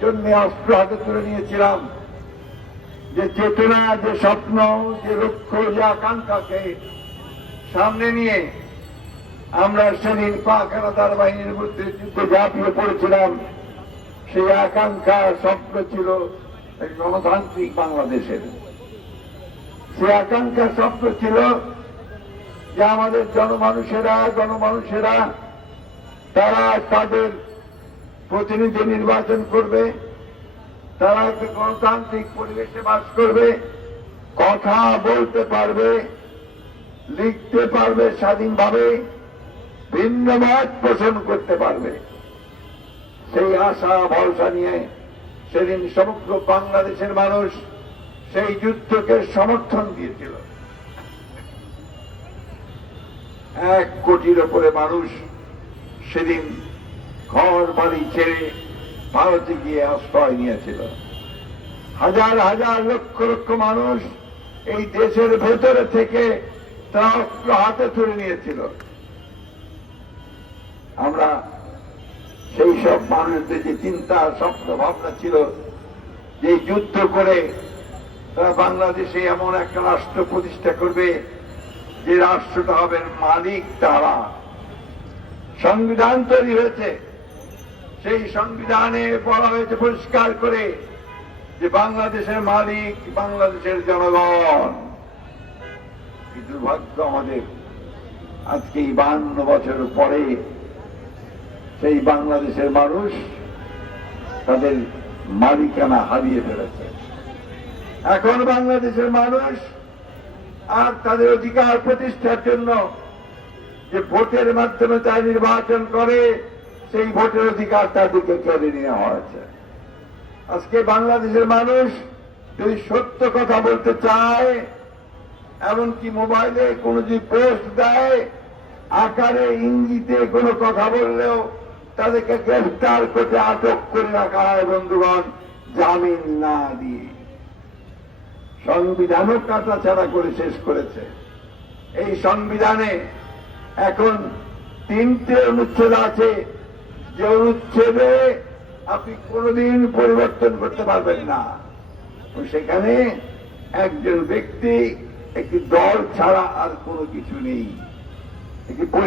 জন্য অস্ত্র হাতে তুলে নিয়েছিলাম। যে চেতনা, যে স্বপ্ন, যে লক্ষ্য যে আকাঙ্ক্ষাকে সামনে নিয়ে আমরা সেদিন পাক হানাদার বাহিনীর মধ্যে যুদ্ধে ঝাঁপিয়ে পড়েছিলাম। সেই আকাঙ্ক্ষা স্বপ্ন ছিল গণতান্ত্রিক বাংলাদেশের। সে আকাঙ্ক্ষা স্বপ্ন ছিল যে আমাদের জনমানুষেরা গণমানুষেরা তারা তাদের প্রতিনিধি নির্বাচন করবে, তারা একটা গণতান্ত্রিক পরিবেশে বাস করবে, কথা বলতে পারবে, লিখতে পারবে স্বাধীনভাবে, ভিন্ন মত পোষণ করতে পারবে। সেই আশা, ভরসা নিয়ে সেদিন সমগ্র বাংলাদেশের মানুষ সেই যুদ্ধকে সমর্থন দিয়েছিল। এক কোটির ওপরে মানুষ সেদিন ঘর বাড়ি ছেড়ে ভারতে গিয়ে আশ্রয় নিয়েছিল। হাজার হাজার লক্ষ লক্ষ মানুষ এই দেশের ভেতরে থেকে তারা অস্ত্র হাতে তুলে নিয়েছিল। আমরা সেই সব মানুষদের যে চিন্তা, স্বপ্ন, ভাবনা ছিল যে যুদ্ধ করে তারা বাংলাদেশে এমন একটা রাষ্ট্র প্রতিষ্ঠা করবে যে রাষ্ট্রটা হবে মালিক তারা। সংবিধান তৈরি হয়েছে। সেই সংবিধানে বলা হয়েছে পরিষ্কার করে যে বাংলাদেশের মালিক বাংলাদেশের জনগণ। দুর্ভাগ্য আমাদের। আজকে এই বান্ন বছর পরে সেই বাংলাদেশের মানুষ তাদের মালিকানা হারিয়ে ফেলেছে। এখন বাংলাদেশের মানুষ আর তাদের অধিকার প্রতিষ্ঠার জন্য যে ভোটের মাধ্যমে তাই নির্বাচন করে সেই ভোটের অধিকার তাদেরকে কেড়ে নেওয়া হয়েছে। আজকে বাংলাদেশের মানুষ যদি সত্য কথা বলতে চায়, এমনকি মোবাইলে কোনো যদি পোস্ট দেয়, আকারে, ইঙ্গিতে কোনো কথা বললেও তাদেরকে গ্রেফতার করে আটক করে রাখা হয় বন্ধুগণ, জামিন না দিয়ে। সংবিধানও কাটাছাড়া করে শেষ করেছে। এই সংবিধানে এখন তিনটে অনুচ্ছেদ আছে যে অনুচ্ছেদে আপনি কোনোদিন পরিবর্তন করতে পারবেন না। সেখানে একজন ব্যক্তি একটি দল ছাড়া আর কোনো কিছু নেই। একটি